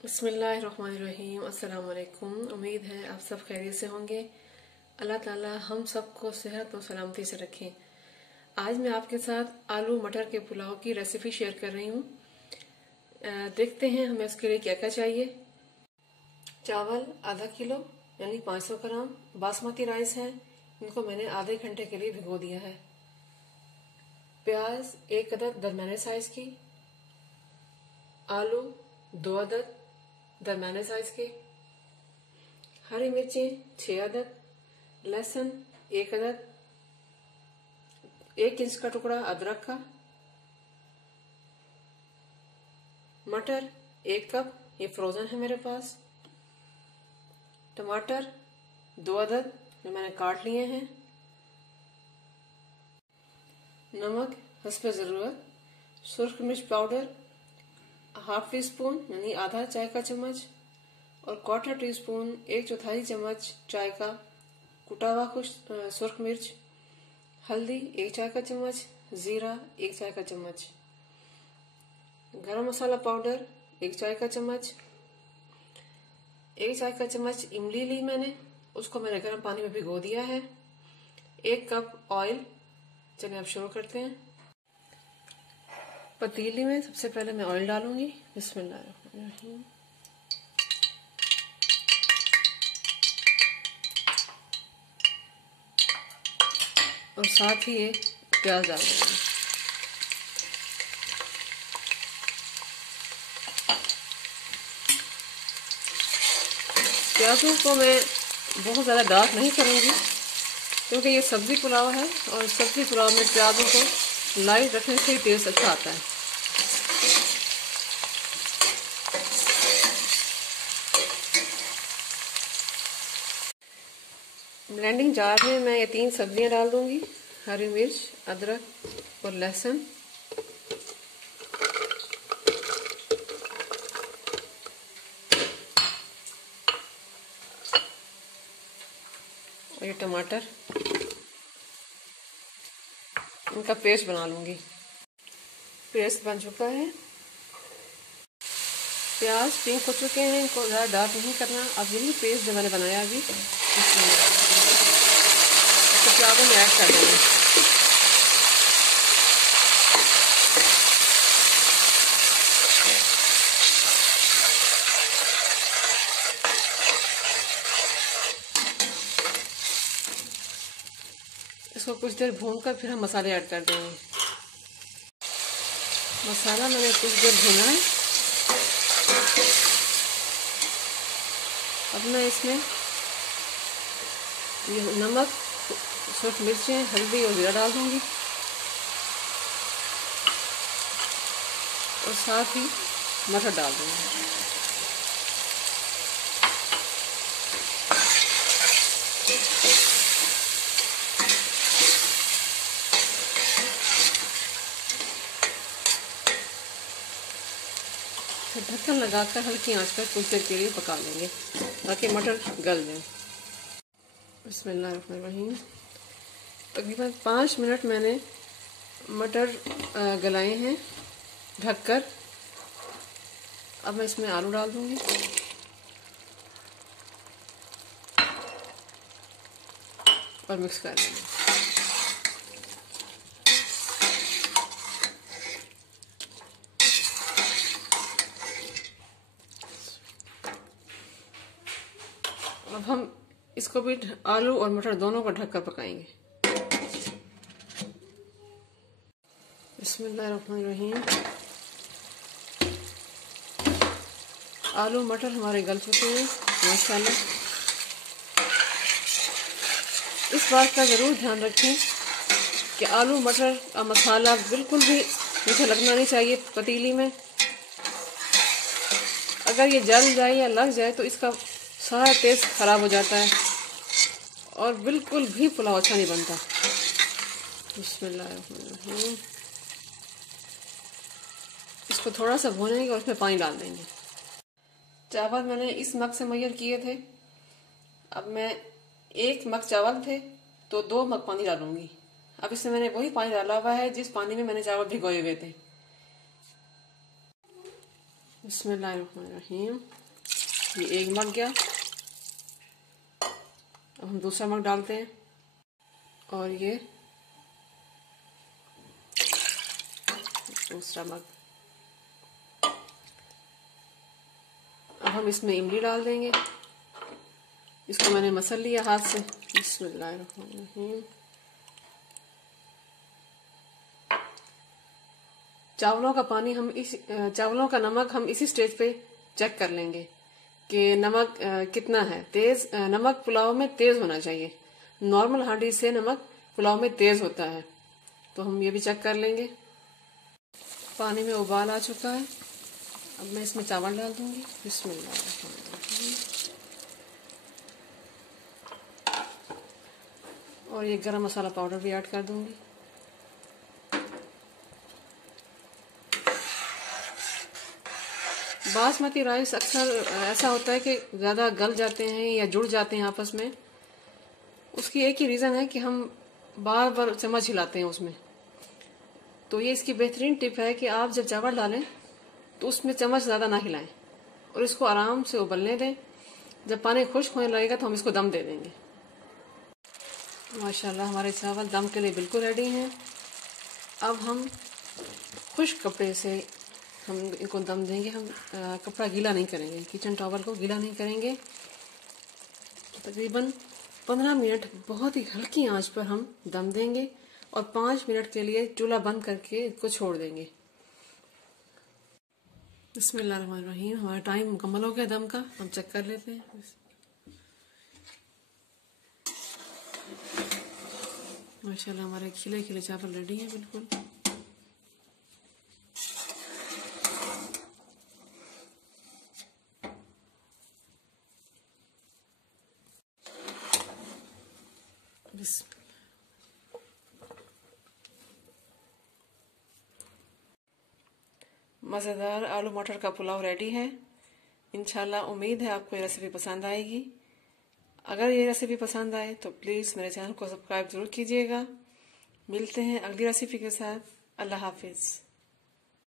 बिस्मिल्लाहिर्रहमानिर्रहीम। अस्सलाम वालेकुम। उम्मीद है आप सब खैरियत से होंगे। अल्लाह ताला हम सबको सेहत और सलामती से रखें। आज मैं आपके साथ आलू मटर के पुलाव की रेसिपी शेयर कर रही हूँ। देखते हैं हमें उसके लिए क्या क्या चाहिए। चावल आधा किलो यानी 500 ग्राम बासमती राइस है, इनको मैंने आधे घंटे के लिए भिगो दिया है। प्याज 1 अदद दरमियाने साइज की, आलू 2 अदद दरमियाने साइज के, हरी मिर्चें 6 अदद, लहसुन 1 अदद, 1 इंच का टुकड़ा अदरक का, मटर 1 कप, ये फ्रोजन है मेरे पास, टमाटर 2 अदद जो मैंने काट लिए हैं, नमक हस्ब ज़रूरत, सुर्ख मिर्च पाउडर हाफ टी स्पून यानी आधा चाय का चम्मच और 1/4 टीस्पून 1/4 चम्मच चाय का कुटा हुआ सुर्ख मिर्च, हल्दी 1 चाय का चम्मच, जीरा 1 चाय का चम्मच, गरम मसाला पाउडर 1 चाय का चम्मच, 1 चाय का चम्मच इमली ली मैंने, उसको मैंने गर्म पानी में भिगो दिया है, 1 कप ऑयल। चलिए अब शुरू करते हैं। पतीली में सबसे पहले मैं ऑयल डालूंगी। बिस्मिल्लाहिर्रहमानिर्रहीम। और साथ ही ये प्याज डाल दूंगी। प्याजों को मैं बहुत ज़्यादा डार्क नहीं करूंगी क्योंकि ये सब्जी पुलाव है और सब्जी पुलाव में प्याजों को लाइट रखने से टेस्ट अच्छा आता है। ब्लेंडिंग जार में मैं ये 3 सब्जियां डाल दूंगी, हरी मिर्च, अदरक और लहसुन। और ये टमाटर, इनका पेस्ट बना लूंगी। पेस्ट बन चुका है, प्याज पिंक हो चुके हैं, इनको ज़्यादा डार्क नहीं करना। अब यही पेस्ट जो मैंने बनाया अभी तो प्याजों में ऐड कर देंगे। इसको कुछ देर भूनकर फिर हम मसाले ऐड कर देंगे। मसाला मैंने कुछ देर भुना है। अब मैं इसमें ये नमक, सूख मिर्चें, हल्दी और जीरा डाल दूंगी और साथ ही मटर डाल दूंगी। ढक्कन लगाकर हल्की आंच पर कुछ देर के लिए पका लेंगे ताकि मटर गल जाए। बिस्मिल्लाहिर्रहमानिर्रहीम। तकरीबन 5 मिनट मैंने मटर गलाए हैं ढककर। अब मैं इसमें आलू डाल दूंगी और मिक्स कर देंगे। अब हम इसको भी आलू और मटर दोनों को ढककर पकाएंगे। बिस्मिल्लाहिर्रहमानिर्रहीम। आलू मटर हमारे गल चुके हैं माशाल्लाह। इस बात का ज़रूर ध्यान रखें कि आलू मटर का मसाला बिल्कुल भी मीठा लगना नहीं चाहिए पतीली में। अगर ये जल जाए या लग जाए तो इसका सारा टेस्ट खराब हो जाता है और बिल्कुल भी पुलाव अच्छा नहीं बनता। बिस्मिल्लाहिर्रहमानिर्रहीम। इसको थोड़ा सा भूनेंगे और उसमें पानी डाल देंगे। चावल मैंने इस मग से मैयर किए थे। अब मैं 1 मग चावल थे तो 2 मग पानी डालूंगी। अब इसमें मैंने वही पानी डाला हुआ है जिस पानी में मैंने चावल भिगोए हुए थे। बिस्मिल्लाहिर्रहमानिर्रहीम। ये एक मग गया। अब हम दूसरा मग डालते हैं और ये दूसरा मग। अब हम इसमें इमली डाल देंगे। इसको मैंने मसल लिया हाथ से। बिस्मिल्लाहिर्रहमानिर्रहीम। चावलों का पानी हम चावलों का नमक हम इसी स्टेज पे चेक कर लेंगे कि नमक कितना है। तेज नमक पुलाव में तेज होना चाहिए। नॉर्मल हांडी से नमक पुलाव में तेज होता है, तो हम ये भी चेक कर लेंगे। पानी में उबाल आ चुका है। अब मैं इसमें चावल डाल दूंगी। बिस्मिल्लाहिर्रहमानिर्रहीम। और ये गरम मसाला पाउडर भी ऐड कर दूंगी। बासमती राइस अक्सर ऐसा होता है कि ज़्यादा गल जाते हैं या जुड़ जाते हैं आपस में। उसकी एक ही रीज़न है कि हम बार बार चम्मच हिलाते हैं उसमें। तो ये इसकी बेहतरीन टिप है कि आप जब चावल डालें तो उसमें चम्मच ज़्यादा ना हिलाएं और इसको आराम से उबलने दें। जब पानी खुश्क होने लगेगा तो हम इसको दम दे देंगे। माशाल्लाह हमारे चावल दम के लिए बिल्कुल रेडी हैं। अब हम खुश्क कपड़े से हम इनको दम देंगे। हम कपड़ा गीला नहीं करेंगे, किचन टॉवल को गीला नहीं करेंगे। तकरीबन 15 मिनट बहुत ही हल्की आंच पर हम दम देंगे और 5 मिनट के लिए चूल्हा बंद करके इसको छोड़ देंगे। बिस्मिल्लाहिर्रहमानिर्रहीम। हमारा टाइम मुकम्मल हो गया दम का। हम चेक कर लेते हैं। माशाल्लाह हमारे खिले खिले चावल रेडी हैं बिल्कुल। मज़ेदार आलू मटर का पुलाव रेडी है। इंशाल्लाह उम्मीद है आपको ये रेसिपी पसंद आएगी। अगर ये रेसिपी पसंद आए तो प्लीज़ मेरे चैनल को सब्सक्राइब ज़रूर कीजिएगा। मिलते हैं अगली रेसिपी के साथ। अल्लाह हाफिज़।